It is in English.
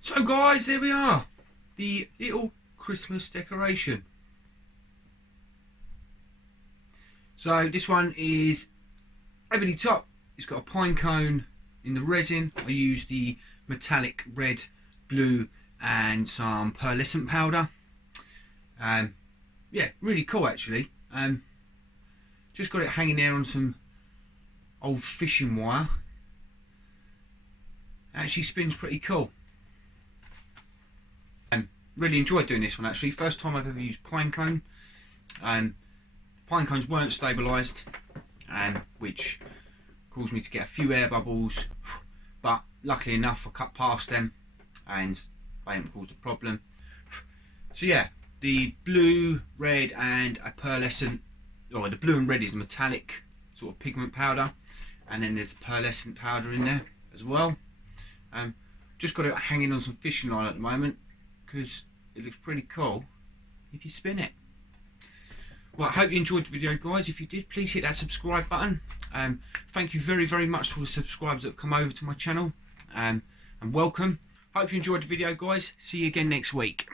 So guys, there we are, the little Christmas decoration. So this one is ebony top. It's got a pine cone in the resin. I used the metallic red, blue and some pearlescent powder. Yeah, really cool actually. Just got it hanging there on some old fishing wire. Actually spins pretty cool. Really enjoyed doing this one actually. First time I've ever used pine cone. Pine cones weren't stabilised, which caused me to get a few air bubbles, but luckily enough I cut past them and they haven't caused a problem. So yeah, the blue, red and a pearlescent, or the blue and red is metallic sort of pigment powder, and then there's pearlescent powder in there as well. Just got it hanging on some fishing line at the moment because it looks pretty cool if you spin it. Well, I hope you enjoyed the video guys. If you did, please hit that subscribe button. Thank you very, very much to all the subscribers that have come over to my channel, and welcome. Hope you enjoyed the video guys. See you again next week.